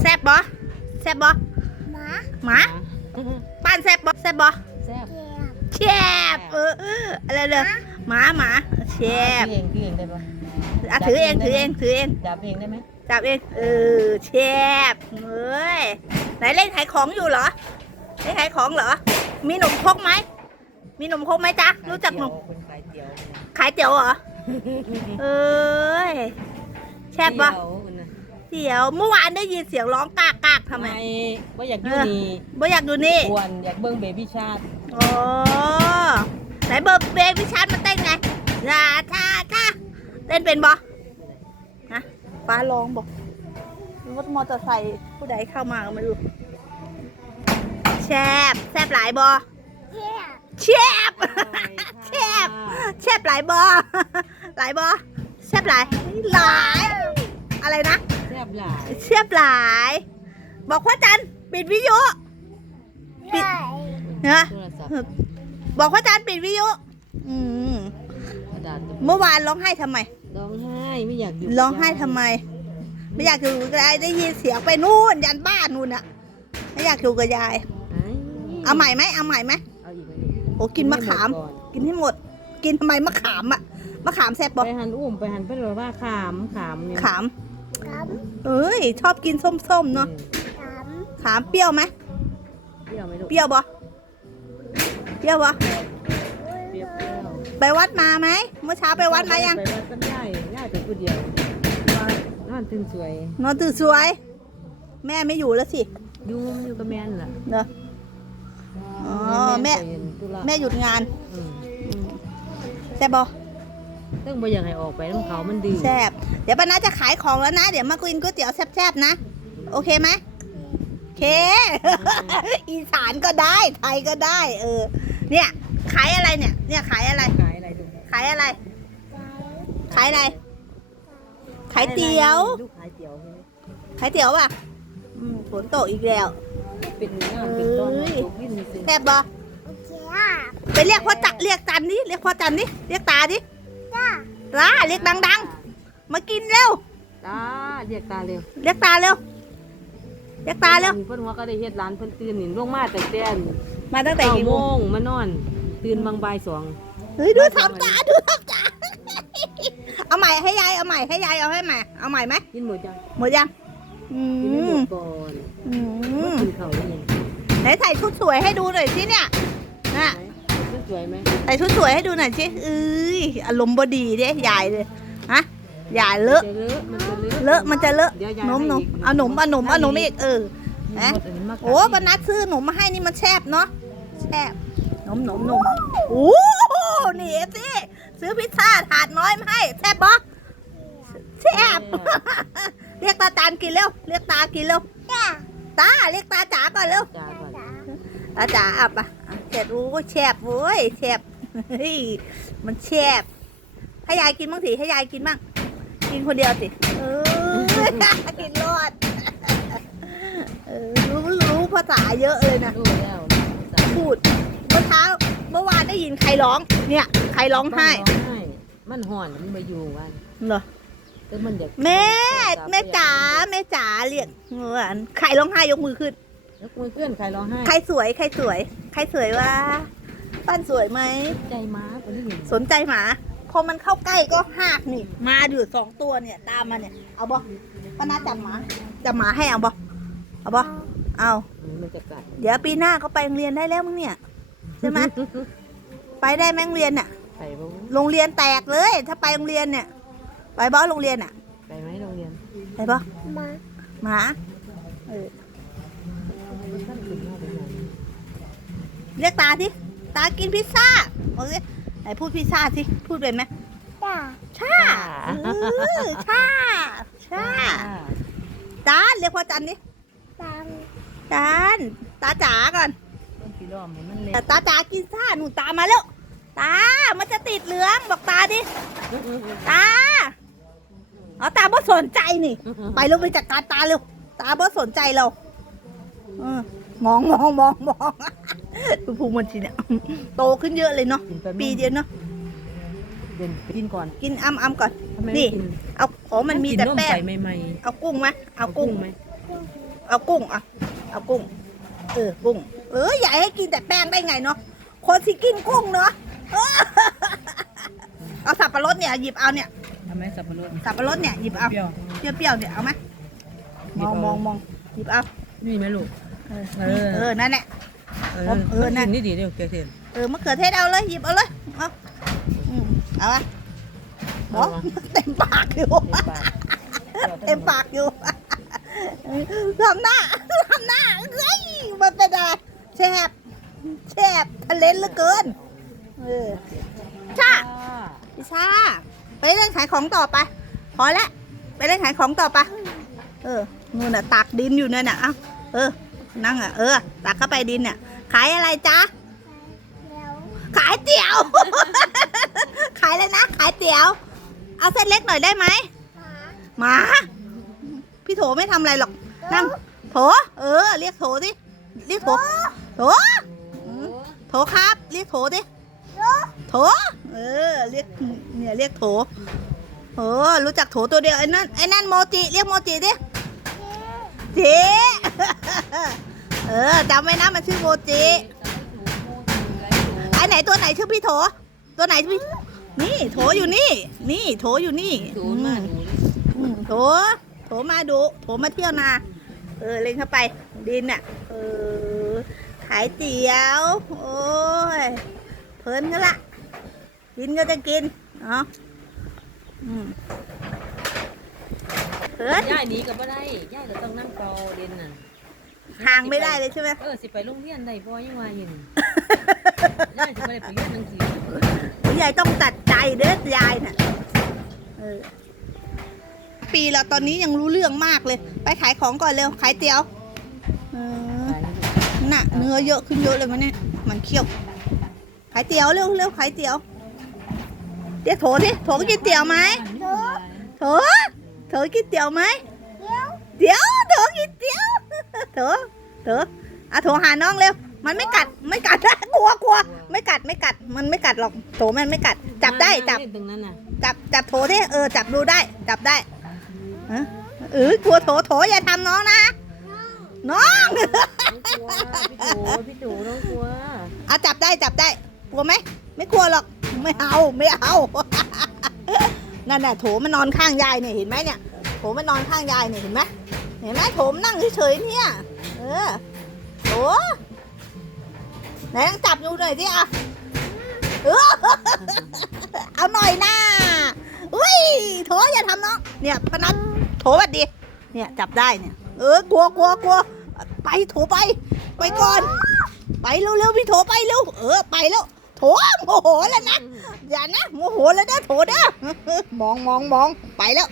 แซบบ่แซบบ่หมาหมาป้านแซบบ่แซบบ่แซ่บเจ็บแชบเออเอออะไรเลยหมาหมาแชบพี่เองพี่เองได้ปะอะถือเองถือเองถือเองจับเองได้ไหมจับเองเออแชบเอ้ยไหนเล่นขายของอยู่เหรอเล่นขายของเหรอ มีหนมครกไหมมีหนมครกไหมจ๊ะรู้จักหนมเป็นขายเตี๋ยวขายเตี๋ยวเหรอเอ้ยแชบบ่เตี๋ยวน่ะ เดี๋ยวเมื่อวานได้ยินเสียงร้องกากกากทำไมว่าอยากอยู่นี่บ่อยากดูนี่ควรอยากเบิ้งเบบี้ชาติโอ้ไหนเบอร์เบบี้ชาร์มันเต้นไงลาทาทาเต้นเป็นบ่ฮะฟ้าร้องบอกรถมอเตอร์ไซค์ผู้ใดเข้ามาก็ไม่รู้แชบแซบหลายบ่เจ็บแชบแชบแชบหลายบ่หลายบ่แชบหลายหลายอะไรนะแซ่ บหลายแชบหลาย บอกพ่อจันปิดวิทยุปิดใหญ่เนะโทรศัพท์บอกพ่อจันปิดวิทยุอืมกระดาษเมื่อวานร้องไห้ทำไม ร้องไห้ไม่อยากอยู่ร้องไห้ทำไม ไม่อยากอยู่กับยายได้ยินเสียงไปนู่นยันบ้านนู่นอะไม่อยากอยู่กับยาย ไอ้เอาใหม่ไหมเอาใหม่ไหมเอาอีกไหมเนี่ยโอ้กินมะขาม กินให้หมด กินทำไมมะขามอะมะขามแซ่บปะไปหันอุ้มไปหันเพื่อนบอกว่าขามขามเนี่ยขาม กำเอ้ย ชอบกินส้มๆเนาะอืมกขามเปรี้ยวไหมเปรี้ยวไหมลูกเปรี้ยวปะเปรี้ยวปะำเปรี้ยวเปรี้ยวไปวัดมาไหมเมื่อเช้าไปวัดมายังไปวัดก็ได้ย่าแต่คนเดียวนอนตื่นสวย นอนตื่นสวย แม่ไม่อยู่แล้วสิอยู่อยู่กับแม่นล่ะเนอะอ๋อแม่ไปเห็นธุระแม่หยุดงานอืมแซ่บ ปะเรื่องบ่อยากให้ออกไปน้ำเขามันดื้อแซ่บเดี๋ยวป้านาจะขายของแล้วนะ เดี๋ยวมากินก๋วยเตี๋ยวแซ่บๆนะ โอเคไหมโอเค อีสานก็ได้ ไทยก็ได้ เออ เนี่ย ขายอะไรเนี่ย เนี่ยขายอะไร ขายอะไรดูขายอะไร ขายอะไร ขายเตี๋ยว ลูกขายเตี๋ยวใช่ไหมขายเตี๋ยวป่ะอืมฝนตกอีกแล้วเป็นงานเป็นต้นเอ้ยตกวินมีสิแซ่บบ่เจ็บไปเรียกพ่อจัดเรียกจันดิเรียกพ่อจันดิเรียกตาดิจ้า ตาเรียกดังๆ มากินเร็ว ตาเรียกตาเร็วเรียกตาเร็ว เรียกตาเร็ว เพิ่นหัวก็ได้เฮ็ดร้านเพิ่นตื่นนี่ลงมาแต่แต่มาตั้งแต่เก้ากี่โมโมงงมานอน ตื่นบางบ่ายสองเฮ้ยดูทำตาดูทำตาเอาใหม่ให้ยายเอาใหม่ให้ยายเอาให้ใหม่เอาใหม่ไหมกินหมดจังหมดยังอืกินให้หมมดก่อนอืมกินข้าวได้ยังไหนใส่ชุดสวยให้ดูหน่อยสิเนี่ยน่ะ สวยไหมใส่ชุดสวยให้ดูหน่อยสิเอ้ยอารมณ์บดีเด้ยายเลยฮะยายเลอะจะเลอะมันจะเลอะ เลอะมันจะเลอะดี๋ยวยายหนมหนมให้กเอาหนมเอาหนมเอาหนมอีกเออหนะมดอันนี้มากัด โอ้บรรนัดซื้อหนมมาให้นี่มันแซ่บเนาะแซ่บหนมหนมหนมโอ้โหนี่สิซื้อพิซซ่าถาดน้อยมาให้แซ่บปะแซ่บเรียกตาจานกินเร็วเรียกตากินเร็วจ้าตาเรียกตาจ๋าก่อนเร็วจ้าก่อน ตาจ๋าอะปะอะเสร็จโอ้ยแซ่บโว้ยแซ่บเฮ้ยมันแซ่บให้ยายกินบ้างสิให้ยายกินบ้างกินคนเดียวสิเออกินรอดเออรู้รู้ภาษาเยอะเลยนะดูแล้วพูดเมื่อเช้าเมื่อวานได้ยินใครร้อง เนี่ย ใครร้องไห้ร้องไห้มันห่อนมันมาอยู่วันเหรอแต่มันอยากแม่แม่จ๋าแม่จ๋าเรียกเหมือนใครร้องไห้ยกมือขึ้น แล้วมือเพื่อนใครร้องไห้ใครสวยใครสวย ใครสวยวะปั้นสวยไหม ใจม้าคนที่เห็นสนใจหมา พอมันเข้าใกล้ก็หากนี่ มาอยู่สองตัวเนี่ย ตามมาเนี่ย เอาบ่ป้านาจับหมาจับหมาให้เอาบ่เอาบ่เอา มันจะกัดเดี๋ยวปีหน้าก็ไปโรงเรียนได้แล้วมึงเนี่ยใช่ไหมไปได้ไหมโรงเรียนน่ะ ไปบ้างโรงเรียนแตกเลย ถ้าไปโรงเรียนเนี่ย ไปบ่โรงเรียนอะ ไปไหมโรงเรียน ไปบ่มา หมา เออ เรียกตาสิตากินพิซซ่าโอเคไหนพูดพิซซ่าสิพูดเป็นไหมจ้าชาเออชาชาจานเรียกพ่อจันดิตังจานตาจ๋าก่อนต้นสีล้อมให้มันเล็กตาจ๋ากินซ่าหนูตามมาแล้วตา มันจะติดเหลืองบอกตาดิ ตา เอาตาบ่สนใจนี่ ไปเร็วไปจัดการตาเร็ว ตาบ่สนใจเราเออมองมองมองมอง ดูภูมิมันทีเนี่ยโตขึ้นเยอะเลยเนาะกินแป๊บนึงปีเดียวเนาะเดินกินก่อน กินอ้ำอ้ำก่อน ทำไมนี่ไม่กินเอาของมันมีแต่แป้งกินมใส่ใหม่เอากุ้งไหมๆเอากุ้ง ไหมกุ้งเอากุ้งอะ เอากุ้ง เออ กุ้ง เอออย่าให้กินแต่แป้งได้ไงเนาะ คนที่กินกุ้งเนาะเออเอาสับปะรดเนี่ยหยิบเอาเนี่ย ทำไหมสับปะรดสับปะรดเนี่ยหยิบเอา เปรี้ยว เปรี้ยวๆเนี่ยเอาไหมหยิมบองเอา มองมองหยิบเอา นี่ไหมลูก เออ เออเออนั่นแหละ เอเออเออนั่นนี่ดีเดี๋ยวเกลือเทศเออมะเขือเทศเอาเลยหยิบเอาเลยเอาอืมเอาอะบอกเต็มปากอยู่เต็มปากอยู่ทำหน้าทำหน้าเฮ้ยมันเป็นอะไรแฉบแฉบทะเลนเหลือเกินเออช่าพี่ชาไปเล่นขายของต่อไป พอแล้วไปเล่นขายของต่อไป เออนู่นน่ะตักดินอยู่นั่นน่ะเอ้าเออนั่งอะเออตักเข้าไปดินน่ะ ขายอะไรจ๊ะเดี๋ยวขายเตี๋ยว ขายเลยนะ ขายเตี๋ยว เอาเส้นเล็กหน่อยได้ไหมหาหมา พี่โถไม่ทำอะไรหรอก นั่ง โถ เออ เรียกโถดิ เรียกโถ โถอืมโถครับ เรียกโถดิ โถ เออ เรียก เนี่ยเรียกโถเออรู้จักโถตัวเดียวไอ้นั่นไอ้นั่นโมจิ เรียกโมจิดิเจ๊ เออจำไว้นะมันชื่อโมจิไอไหนตัวไหนชื่อพี่โถ ตัวไหนพี่นี่โถอยู่นี่ นี่โถอยู่นี่อืมโถโถมาดูโถมาเที่ยวนา เออเล่นเข้าไป ดินอะเออขายเตี๋ยว โอ้ยเพลินก็ละกินก็จะกินเนาะอืมเพลินย่ายหนีก็บ่ได้ย่ายก็ต้องนั่งรอเรียนน่ะ ห่างไม่ได้เลยใช่ไหมเออสิไปโรงเรียนได้บ่ยังว่าอยู่นี่ย่ายสิบ่ได้ไปเรียนหนังสือยายต้องตัดใจเด้อยายน่ะเออปีแล้วตอนนี้ยังรู้เรื่องมากเลย ไปขายของก่อนเร็วขายเตี๋ยวเออน่ะ เนื้อเยอะขึ้นเยอะเลยมันเนี่ยมันเคี่ยว ขายเตี๋ยวเร็วเร็วขายเตี๋ยวเดี๋ยวโถดิโถกินเตี๋ยวไหมโถโถกินเตี๋ยวไหมเดี๋ยวเดี๋ยวโถกินเตี๋ยว โถโถอะโถหาน้องเร็ว มันไม่กัดไม่กัดนะกลัวกลัวไม่กัดไม่กัด มันไม่กัดหรอกโถมันไม่กัด จับได้จับตรงนั้นน่ะจับจับโถดิเออจับดูได้ จับได้ฮะเออกลัวโถโถอย่าทำน้องนะน้องน้องกลัวพี่โถพี่โถน้องกลัวอะจับได้จับได้ กลัวไหมไม่กลัวหรอกไม่เอาไม่เอานั่นน่ะโถมันนอนข้างยายเนี่ยเห็นไหมเนี่ยโถมันนอนข้างยายเนี่ยเห็นไหม เห็นไหมโถมนั่งเฉยๆเนี่ย เออโถไหนลองจับดูหน่อยสิอะเออเอาหน่อยนะอุ้ยโถอย่าทำน้อง เนี่ยพนัทโถบัดดี เนี่ยจับได้เนี่ย เออกลัวกลัวกลัวไปโถไป ไปก่อน ไปเร็วๆพี่โถไปเร็ว เออไปแล้วโถโมโหแล้วนะ อย่านะโมโหแล้วนะโถนะมองมองมองไปแล้ว